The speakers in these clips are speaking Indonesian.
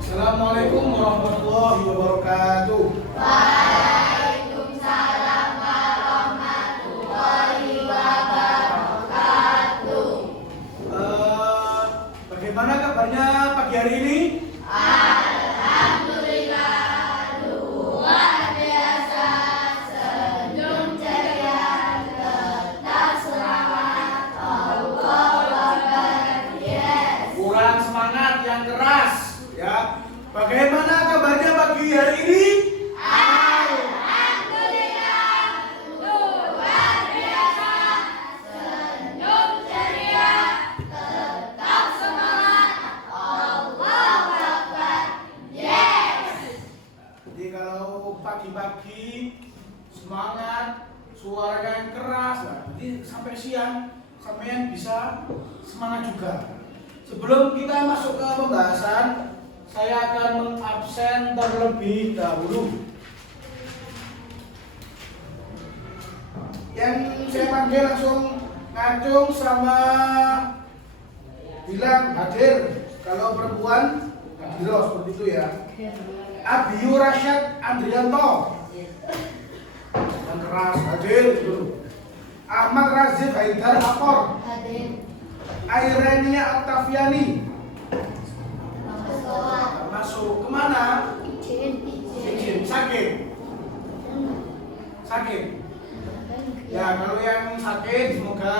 Assalamualaikum warahmatullahi wabarakatuh. Waalaikumsalam warahmatullahi wabarakatuh. Bagaimana kabarnya pagi hari ini? Alhamdulillah luar biasa, senyum ceria, tetap semangat, Allahu Akbar, yes. Kurang semangat, yang keras, ya. Bagaimana kabarnya pagi hari ini? Alhamdulillah luar biasa, senyum ceria, tetap semangat, Allahu Akbar, yes. Jadi kalau pagi-pagi semangat, suaranya yang keras, nah, nanti sampai siang sampean bisa semangat juga. Sebelum kita masuk ke pembahasan, saya akan mengabsen terlebih dahulu. Yang saya panggil langsung ngacung sama bilang hadir. Kalau perempuan hadir seperti itu ya. Abiyu Rasyad Andrianto yang keras hadir dulu. Ahmad Razif Haidar Akor, Hadir. Airenia Octaviani Masuk. masuk kemana? Izin. Izin sakit. Ya kalau yang sakit semoga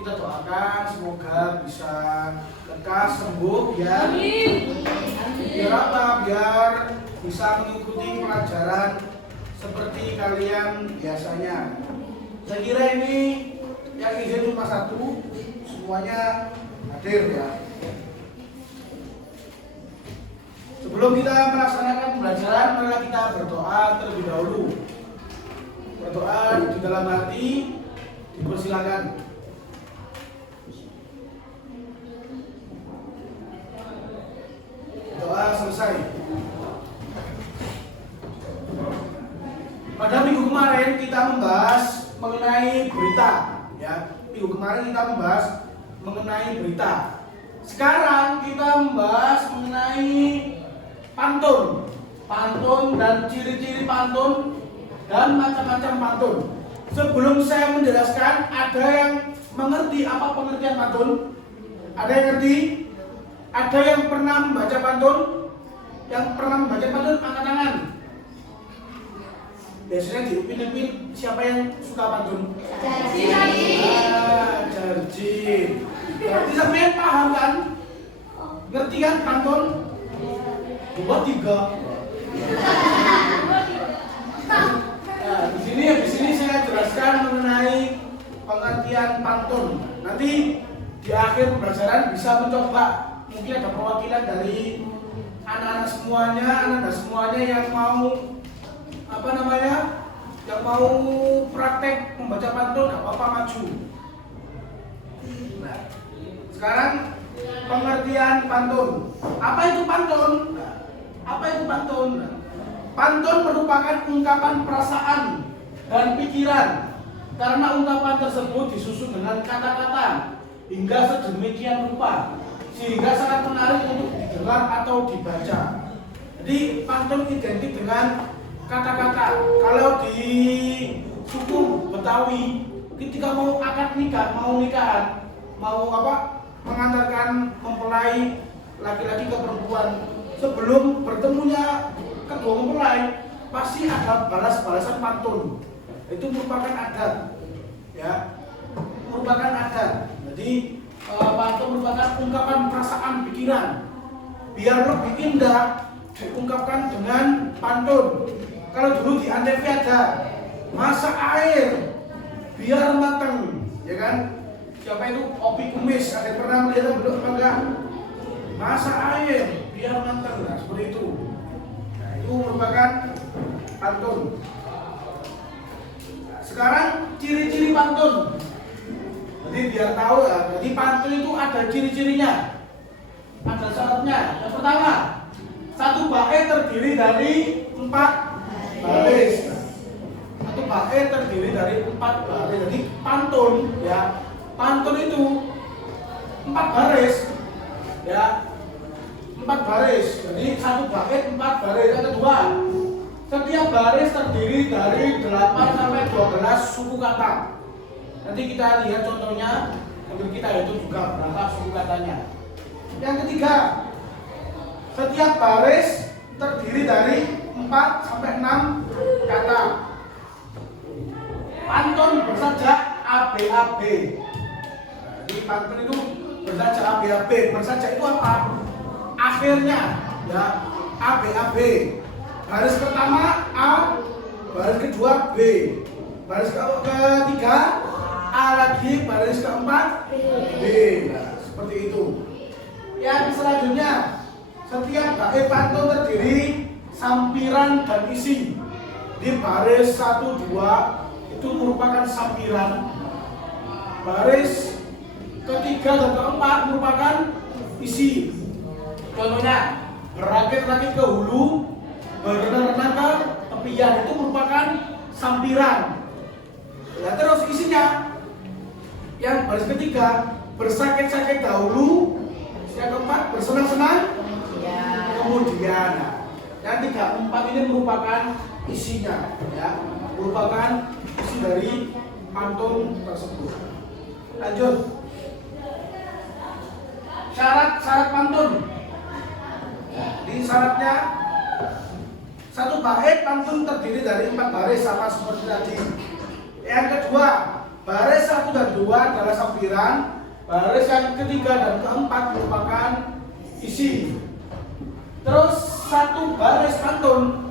kita doakan semoga bisa lekas sembuh ya. Biar apa? Biar bisa mengikuti pelajaran seperti kalian biasanya. Saya kira ini yang izin cuma satu, semuanya hadir ya. Sebelum kita melaksanakan pembelajaran, mari kita berdoa terlebih dahulu. Berdoa di dalam hati, dipersilakan. Doa selesai. Pada minggu kemarin kita membahas mengenai berita, ya. Minggu kemarin kita membahas mengenai berita. Sekarang kita membahas mengenai pantun dan ciri-ciri pantun dan macam-macam pantun. Sebelum saya menjelaskan, ada yang mengerti apa pengertian pantun? Ada yang ngerti? Ada yang pernah membaca pantun? Yang pernah membaca pantun angkat tangan. Biasanya di Upin-Upin siapa yang suka pantun? Jarjin. Berarti sampean paham kan? Ngerti kan pantun? 2, 3. Nah, di sini saya jelaskan mengenai pengertian pantun. Nanti di akhir pembelajaran bisa mencoba, mungkin ada perwakilan dari anak-anak semuanya yang mau yang mau praktek membaca pantun, gak apa-apa maju. Nah, sekarang pengertian pantun. Apa itu pantun? Pantun merupakan ungkapan perasaan dan pikiran karena ungkapan tersebut disusun dengan kata-kata hingga sedemikian rupa sehingga sangat menarik untuk didengar atau dibaca. Jadi pantun identik dengan kata-kata. Kalau di suku Betawi ketika mau akad nikah, mengantarkan mempelai laki-laki ke perempuan, sebelum bertemunya kedua mempelai pasti ada balas-balasan pantun. Itu merupakan adat, ya, merupakan adat. Jadi pantun merupakan ungkapan perasaan pikiran. Biar lebih indah diungkapkan dengan pantun. Kalau dulu di Antv ada masak air biar matang, ya kan? Siapa itu? Opi Kumis. Ada pernah melihat belum? Enggak? Masak air biar matang, nah, seperti itu. Nah, itu merupakan pantun. Sekarang ciri-ciri pantun. Jadi biar tahu ya. Jadi pantun itu ada ciri-cirinya, ada syaratnya. Yang pertama, satu bait terdiri dari 4 baris. Satu bait terdiri dari 4 baris. Jadi pantun, ya, pantun itu 4 baris, ya. 4 baris. Jadi satu bait 4 baris. Yang kedua, setiap baris terdiri dari 8 sampai 12 suku kata. Nanti kita lihat contohnya, sambil kita hitung juga berapa suku katanya. Yang ketiga, setiap baris terdiri dari 4 sampai 6 kata. Pantun bersajak ABAB. Jadi pantun itu bersajak ABAB. Bersajak itu apa? Akhirnya ya ABAB. Baris pertama A, baris kedua B, baris ketiga A lagi, baris keempat B. Nah, seperti itu. Yang selanjutnya, setiap bait pantun terdiri sampiran dan isi. Di baris 1, 2 itu merupakan sampiran. Baris ketiga dan keempat merupakan isi. Contohnya, berakit-rakit ke hulu, berenang-renang ke tepian, itu merupakan sampiran. Ya, terus isinya, yang baris ketiga bersakit-sakit dahulu, yang keempat bersenang-senang kemudian. Nah, yang 3, 4 ini merupakan isinya, ya, merupakan isi dari pantun tersebut. Lanjut. Syarat pantun. Di syaratnya, satu bait pantun terdiri dari 4 baris sama seperti tadi. Yang kedua, baris 1 dan 2 adalah sampiran. Baris yang ketiga dan keempat merupakan isi. Terus satu baris pantun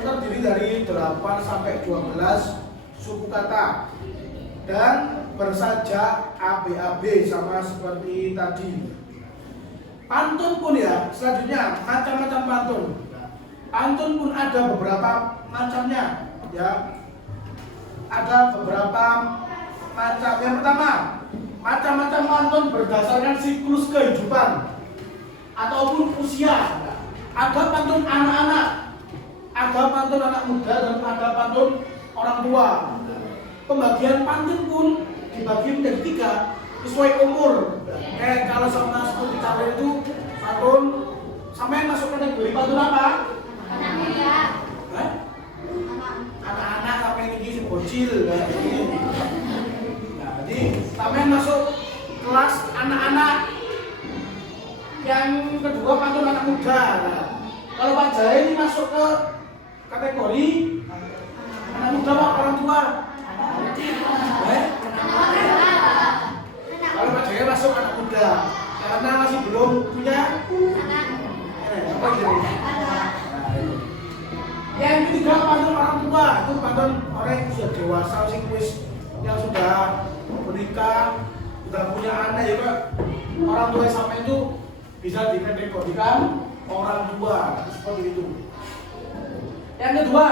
terdiri dari 8 sampai 12 suku kata dan bersajak ABAB sama seperti tadi. Pantun pun ya, selanjutnya macam-macam pantun. Pantun pun ada beberapa macamnya, ya. Ada beberapa macam. Yang pertama, macam-macam pantun berdasarkan siklus kehidupan ataupun usia. Ada pantun anak-anak, ada pantun anak muda, dan ada pantun orang tua. Pembagian pantun pun dibagi menjadi 3 sesuai umur. Kalau sama seperti kalian itu pantun, sampai masuk kategori pantun apa? Anak muda. Anak-anak apa ini si bocil. Nah, jadi sampai masuk kelas anak-anak. Yang kedua pantun anak muda. Nah, kalau Pak Jaya ini masuk ke kategori anak muda apa orang tua? Kalau Pak Jaya masuk anak muda karena masih belum punya apa gitu. Yang ketiga pantun orang tua, itu pantun orang yang sudah dewasa, yang sudah menikah, sudah punya anak, ya Pak. Orang tua yang sampai itu bisa dikategorikan orang tua, seperti itu. Yang kedua,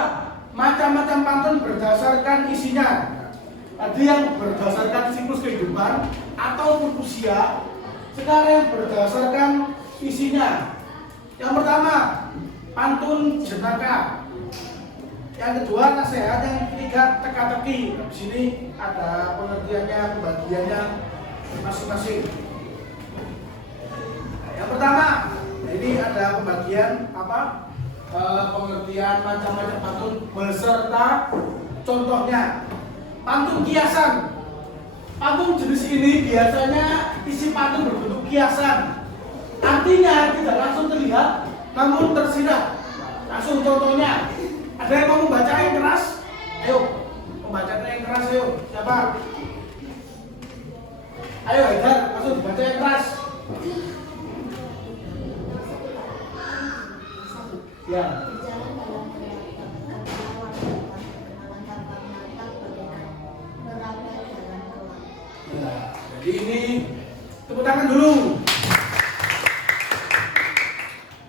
macam-macam pantun berdasarkan isinya. Tadi yang berdasarkan siklus kehidupan ataupun usia, sekarang yang berdasarkan isinya. Yang pertama, pantun jenaka. Yang kedua, nasihat. Yang ketiga, teka-teki. Di sini ada pengertiannya, pembagiannya masing-masing. Yang pertama, ini ada pembagian apa? Pengertian macam-macam pantun beserta contohnya. Pantun kiasan. Pantun jenis ini biasanya isi pantun berbentuk kiasan. Artinya tidak langsung terlihat, namun tersirat. Langsung contohnya. Ada yang mau membaca yang keras? Ayo, membaca yang keras, ayo. Siapa? Ayo Haidar, langsung baca yang keras. Ya. Jadi ini tepuk tangan dulu.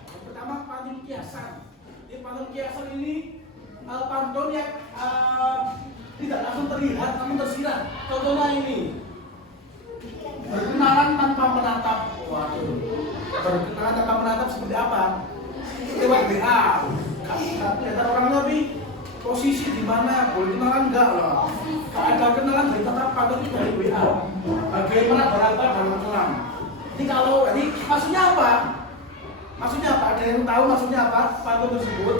Yang pertama pantun kiasan. Di pantun kiasan ini pantun yang tidak langsung terlihat namun tersirat. Contohnya ini. Berkenalan tanpa menatap. Waduh. Berkenalan tanpa menatap seperti apa? Lewat WA. Nggak kelihatan orangnya, tapi posisi di mana? Boleh kenalan enggak lah. Ada kenalan dari tatap tapi dari WA. Bagaimana berapa dalam kenalan? Jadi maksudnya apa? Maksudnya apa? Ada yang tahu maksudnya apa? Pantun tersebut?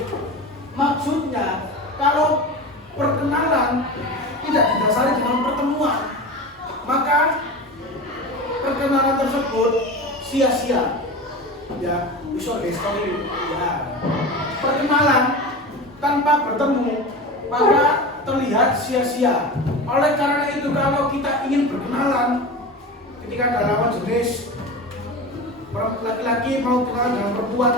Maksudnya kalau perkenalan tidak didasari dengan pertemuan, maka perkenalan tersebut sia-sia. Ya, bisa story. Ya. Perkenalan tanpa bertemu maka terlihat sia-sia. Oleh karena itu kalau kita ingin berkenalan, ketika ada lawan jenis laki-laki mau kenalan dengan perempuan,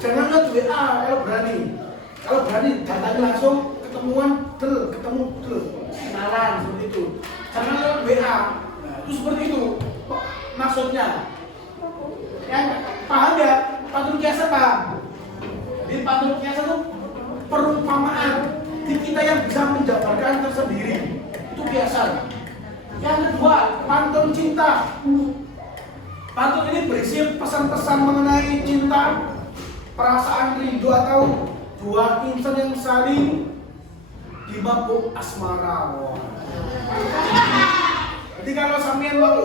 jangan nge WA kalau berani. Kalau berani datangi langsung, ketemu kenalan seperti itu. Jangan lewat WA. Nah, itu seperti itu. Maksudnya, yang paham ya? Pantun kiasan paham? Jadi pantun kiasan itu perumpamaan di kita yang bisa menjabarkan tersendiri. Itu kiasan. Yang kedua, pantun cinta. Pantun ini berisi pesan-pesan mengenai cinta, perasaan rindu atau dua insan yang saling dimabuk asmara. Jadi kalau sampean mau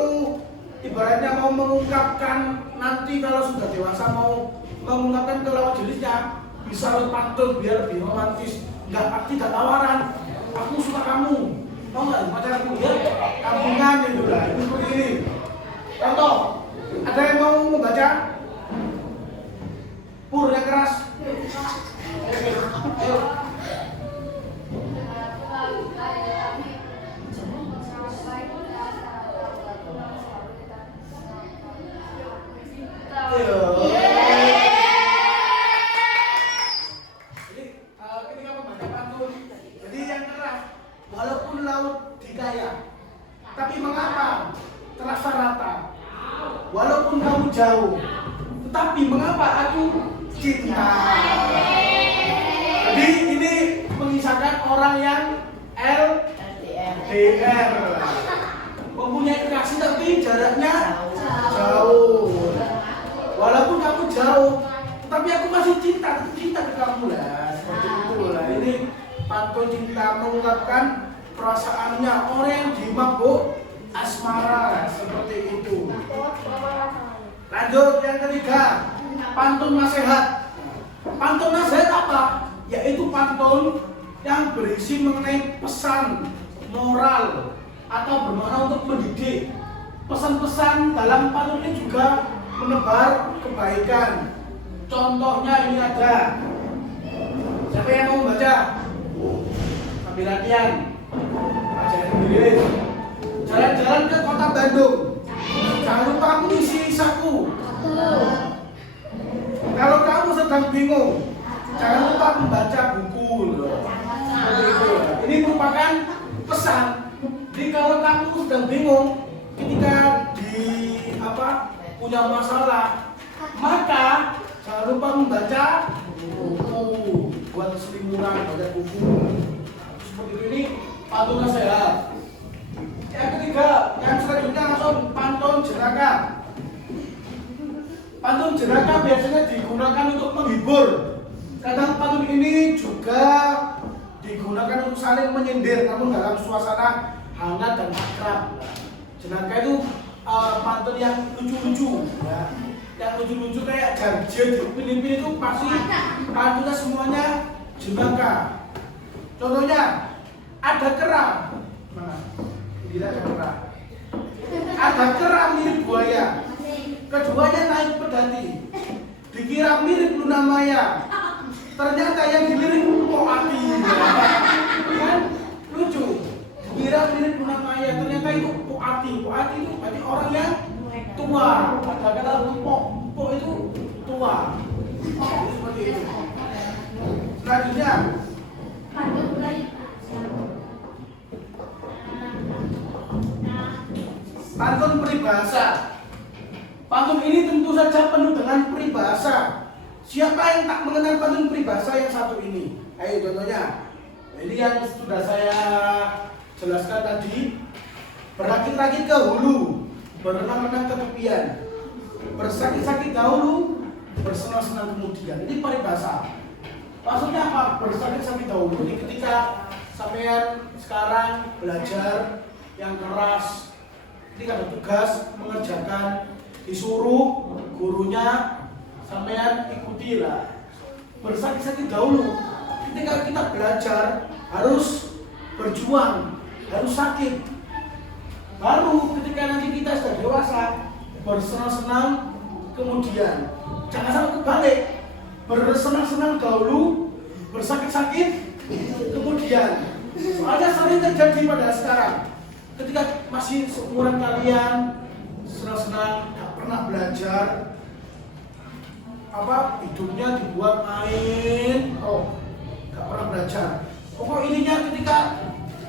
ibaratnya mau mengungkapkan nanti kalau sudah dewasa mau mengungkapkan ke lawan jenisnya, bisa lewat pantun biar lebih romantis. Tidak tawaran. Aku suka kamu. Mau nggak pacarku ya? Kampungan itu lah. Itu seperti ini. Contoh. Ada yang mau membaca? Pur yang keras. Ayo. Jadi ketika membaca pantun, jadi yang keras, walaupun laut dikaya, tapi mengapa terasa rata? Walaupun kamu jauh, tetapi mengapa aku cinta? Jadi ini mengisahkan orang yang LDR, mempunyai kekasih tapi jaraknya jauh. Walaupun kamu jauh, tetapi aku masih cinta ke kamu lah. Seperti itu lah. Ini pantun cinta mengungkapkan perasaannya orang yang dimabuk asmara seperti itu. Lanjut yang ketiga, pantun nasihat. Pantun nasihat apa? Yaitu pantun yang berisi mengenai pesan moral atau bermakna untuk mendidik. Pesan-pesan dalam pantun ini juga menebar kebaikan. Contohnya ini ada. Siapa yang mau membaca? Sambil latihan. Baca sendiri. Jalan-jalan ke kota Bandung. Jangan lupa mengisi saku. Kalau kamu sedang bingung, jangan lupa membaca buku. Ini merupakan pesan. Jadi kalau kamu sedang bingung ketika punya masalah, maka jangan lupa membaca buku. Buat selimuran, baca buku. Seperti ini pantun nasihat. Yang ketiga, yang selanjutnya langsung pantun jeraka. Pantun jeraka biasanya digunakan untuk menghibur. Kadang pantun ini juga digunakan untuk saling menyindir, namun dalam suasana hangat dan akrab. Jeraka itu pantun yang lucu-lucu, ya. Yang lucu-lucu kayak Jarjit di Filipina itu pasti pantunnya semuanya jeraka. Contohnya ada kera. Mana? Tidak ada kera. Ada kera mirip buaya. Keduanya naik pedati. Dikira mirip Luna Maya. Ternyata yang dilirik Poati. Kan lucu. Dikira mirip Luna Maya. Ternyata itu Poati. Poati itu berarti orang yang tua. Ada kata po itu tua. Seperti itu. Selanjutnya pantun peribahasa. Pantun ini tentu saja penuh dengan peribahasa. Siapa yang tak mengenal pantun peribahasa yang satu ini? Ayo contohnya. Ini yang sudah saya jelaskan tadi. Berakit-rakit ke hulu, berenang-renang ke tepian, bersakit-sakit dahulu, bersenang-senang kemudian. Ini peribahasa. Maksudnya apa? Bersakit-sakit dahulu. Jadi ketika sampean sekarang belajar yang keras, ketika ada tugas mengerjakan disuruh gurunya sampean ikutilah. Bersakit-sakit dahulu. Ketika kita belajar harus berjuang, harus sakit. Baru ketika nanti kita sudah dewasa, bersenang-senang kemudian. Jangan sampai kebalik. Bersenang-senang dahulu, bersakit-sakit kemudian. Soalnya sering terjadi pada sekarang. Ketika masih seumuran kalian, senang-senang, gak pernah belajar, hidupnya dibuat main, gak pernah belajar. Pokok ininya ketika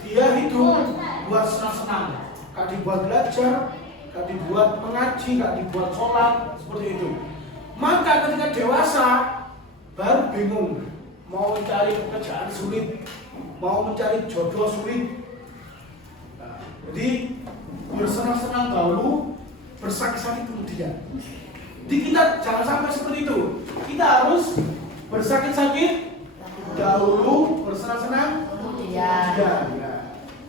dia hidup buat senang-senang, gak dibuat belajar, gak dibuat mengaji, gak dibuat sholat, seperti itu. Maka ketika dewasa baru bingung, mau mencari pekerjaan sulit, mau mencari jodoh sulit. Jadi bersenang-senang dahulu, bersakit-sakit kemudian. Jadi kita jangan sampai seperti itu. Kita harus bersakit-sakit dahulu, bersenang-senang kemudian.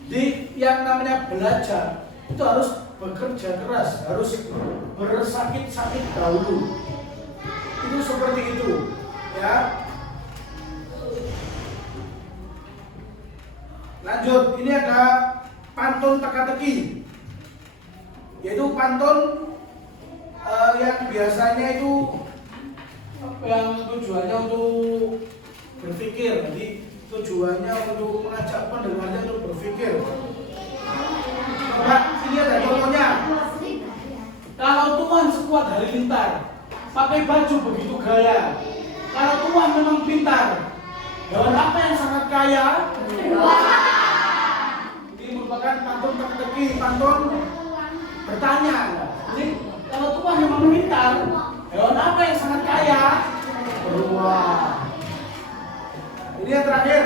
Jadi yang namanya belajar itu harus bekerja keras, harus bersakit-sakit dahulu. Itu seperti itu, ya. Lanjut, ini ada pantun teka-teki, yaitu pantun yang biasanya itu yang tujuannya untuk berpikir, jadi tujuannya untuk mengajak pendengarnya untuk berpikir. Coba ini ada contohnya. Kalau Tuhan sekuat halilintar, pakai baju begitu gaya. Kalau Tuhan memang pintar, hewan apa yang sangat kaya? Ini merupakan pantun teka-teki, pantun bertanya. Jadi kalau Tuhan memang pintar, hewan apa yang sangat kaya? Beruang. Ini yang terakhir,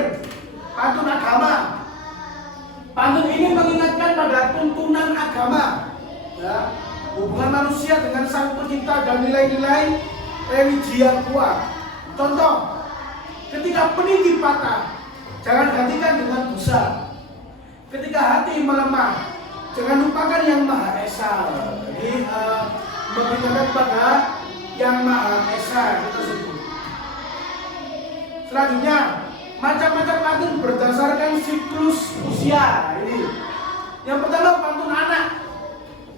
pantun agama. Pantun ini mengingatkan pada tuntunan agama, ya, hubungan manusia dengan Sang Pencipta dan nilai-nilai religi yang kuat. Contoh, ketika peninggi patah, jangan gantikan dengan busa. Ketika hati melemah, jangan lupakan Yang Maha Esa. Jadi mengingatkan pada Yang Maha Esa itu sebut. Selanjutnya, macam-macam pantun berdasarkan siklus usia. Ini yang pertama, pantun anak.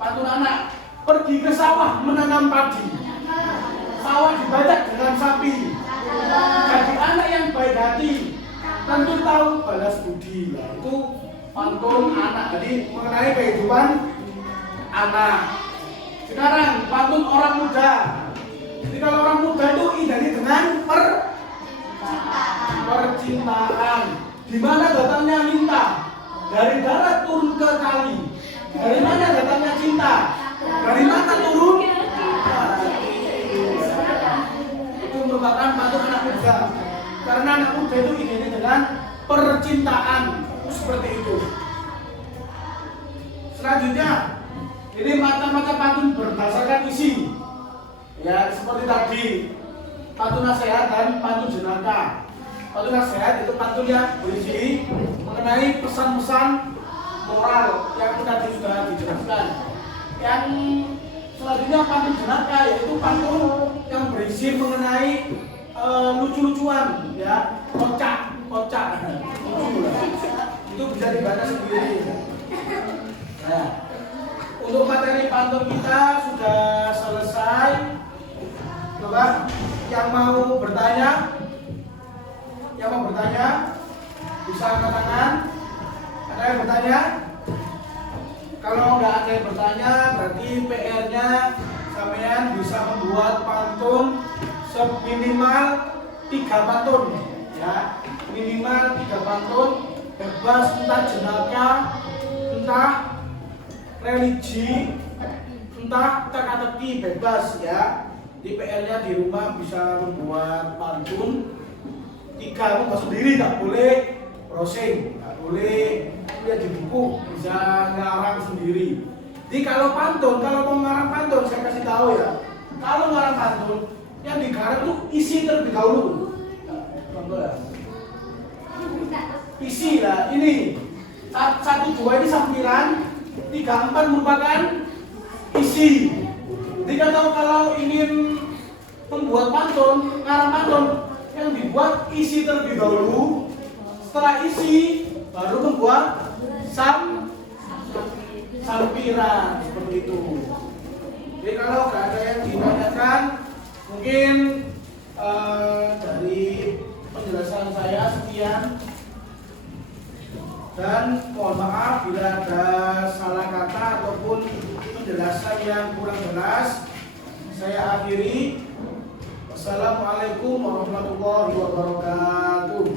Pantun anak, pergi ke sawah menanam padi, sawah dibajak dengan sapi. Jadi anak yang baik hati, tentu tahu balas budi. Itu pantun anak. Jadi mengenai kehidupan anak. Sekarang pantun orang muda. Jadi kalau orang muda itu identik dengan percintaan. Di mana datangnya lintah? Dari darat turun ke kali. Dari mana datangnya cinta? Dari mata turun? Itu merupakan pantun anak muda. Karena anak muda itu identik dengan percintaan. Seperti itu. Selanjutnya, ini macam-macam pantun berdasarkan isi. Ya, seperti tadi, pantun nasihat dan pantun jenaka. Pantun nasihat itu pantun yang berisi mengenai pesan-pesan moral yang tadi sudah dijelaskan. Yang selanjutnya pantun jenaka, yaitu pantun yang berisi mengenai lucu-lucuan, ya, kocak, lucu. Itu bisa dibaca sendiri. Nah, untuk materi pantun kita sudah selesai. Coba yang mau bertanya bisa angkat tangan. Ada yang bertanya? Kalau nggak ada yang bertanya, berarti PR-nya sampean bisa membuat pantun seminimal 3 pantun, ya, minimal 3 pantun, bebas entah jenaka, entah religi, entah teka-teki, bebas, ya. Di PR-nya di rumah bisa membuat pantun 3, mau sendiri, tak boleh browsing, tak boleh lihat di buku, bisa ngarang sendiri. Jadi kalau mau ngarang pantun, saya kasih tahu ya. Kalau ngarang pantun, yang digarap itu isi terlebih dahulu. Contoh ya. Isi lah, ini 1, 2 ini sampiran, 3, 4 merupakan isi. Jadi kalau ingin membuat pantun, ngarang pantun, yang dibuat isi terlebih dahulu. Setelah isi, baru membuat sampiran seperti itu. Jadi kalau nggak ada yang ditanyakan, mungkin dari penjelasan saya sekian. Dan mohon maaf bila ada salah kata ataupun penjelasan yang kurang jelas. Saya akhiri. Wassalamualaikum warahmatullahi wabarakatuh.